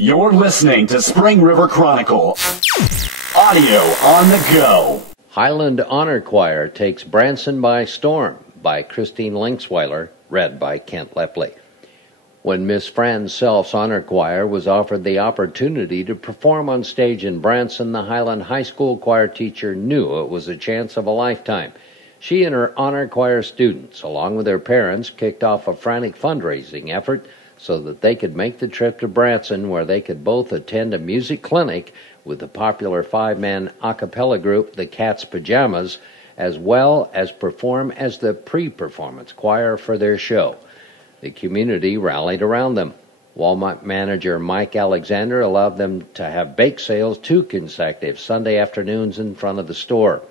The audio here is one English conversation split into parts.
You're listening to Spring River Chronicle. Audio on the go. Highland Honor Choir takes Branson by storm by Christine Linksweiler, read by Kent Lepley. When Miss Fran Self's honor choir was offered the opportunity to perform on stage in Branson, the Highland High School choir teacher knew it was a chance of a lifetime. She and her honor choir students, along with their parents, kicked off a frantic fundraising effort so that they could make the trip to Branson, where they could both attend a music clinic with the popular five-man a cappella group, the Cat's Pajamas, as well as perform as the pre-performance choir for their show. The community rallied around them. Walmart manager Mike Alexander allowed them to have bake sales 2 consecutive Sunday afternoons in front of the store.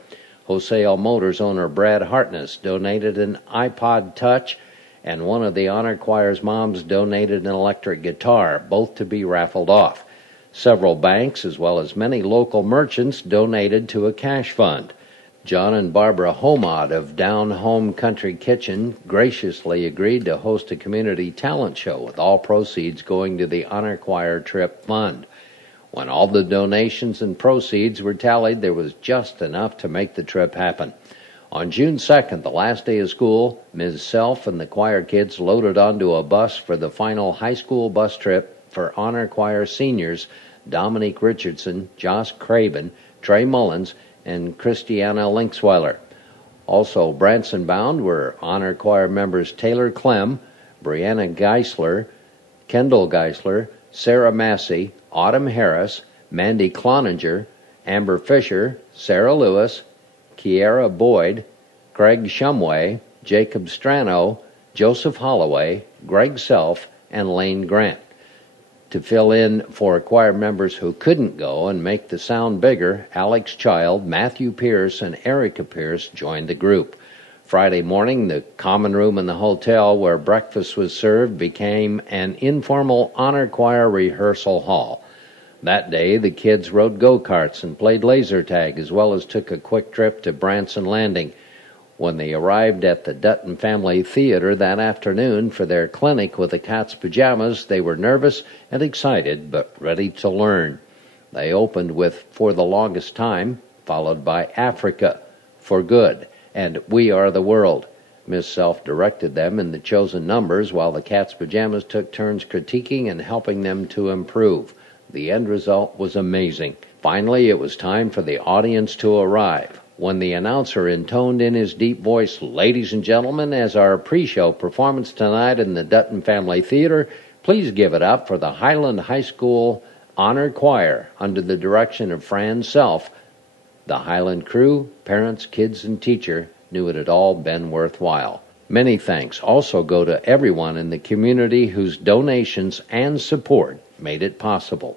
Wholesale Motors owner Brad Hartness donated an iPod Touch, and one of the honor choir's moms donated an electric guitar, both to be raffled off. Several banks, as well as many local merchants, donated to a cash fund. John and Barbara Homod of Down Home Country Kitchen graciously agreed to host a community talent show, with all proceeds going to the Honor Choir Trip Fund. When all the donations and proceeds were tallied, there was just enough to make the trip happen. On June 2nd, the last day of school, Ms. Self and the choir kids loaded onto a bus for the final high school bus trip for Honor Choir seniors Dominique Richardson, Josh Craven, Trey Mullins, and Christiana Linksweiler. Also Branson bound were Honor Choir members Taylor Clem, Brianna Geisler, Kendall Geisler, Sarah Massey, Autumn Harris, Mandy Cloninger, Amber Fisher, Sarah Lewis, Kiera Boyd, Craig Shumway, Jacob Strano, Joseph Holloway, Greg Self, and Lane Grant. To fill in for choir members who couldn't go and make the sound bigger, Alex Child, Matthew Pierce, and Erica Pierce joined the group. Friday morning, the common room in the hotel where breakfast was served became an informal honor choir rehearsal hall. That day, the kids rode go-karts and played laser tag, as well as took a quick trip to Branson Landing. When they arrived at the Dutton Family Theater that afternoon for their clinic with the Cat's Pajamas, they were nervous and excited, but ready to learn. They opened with For the Longest Time, followed by Africa, For Good, and We Are the World. Miss Self directed them in the chosen numbers, while the Cat's Pajamas took turns critiquing and helping them to improve. The end result was amazing. Finally, it was time for the audience to arrive, when the announcer intoned in his deep voice, "Ladies and gentlemen, as our pre-show performance tonight in the Dutton Family Theater, please give it up for the Highland High School Honor Choir under the direction of Fran Self." The Highland crew, parents, kids, and teacher knew it had all been worthwhile. Many thanks also go to everyone in the community whose donations and support made it possible.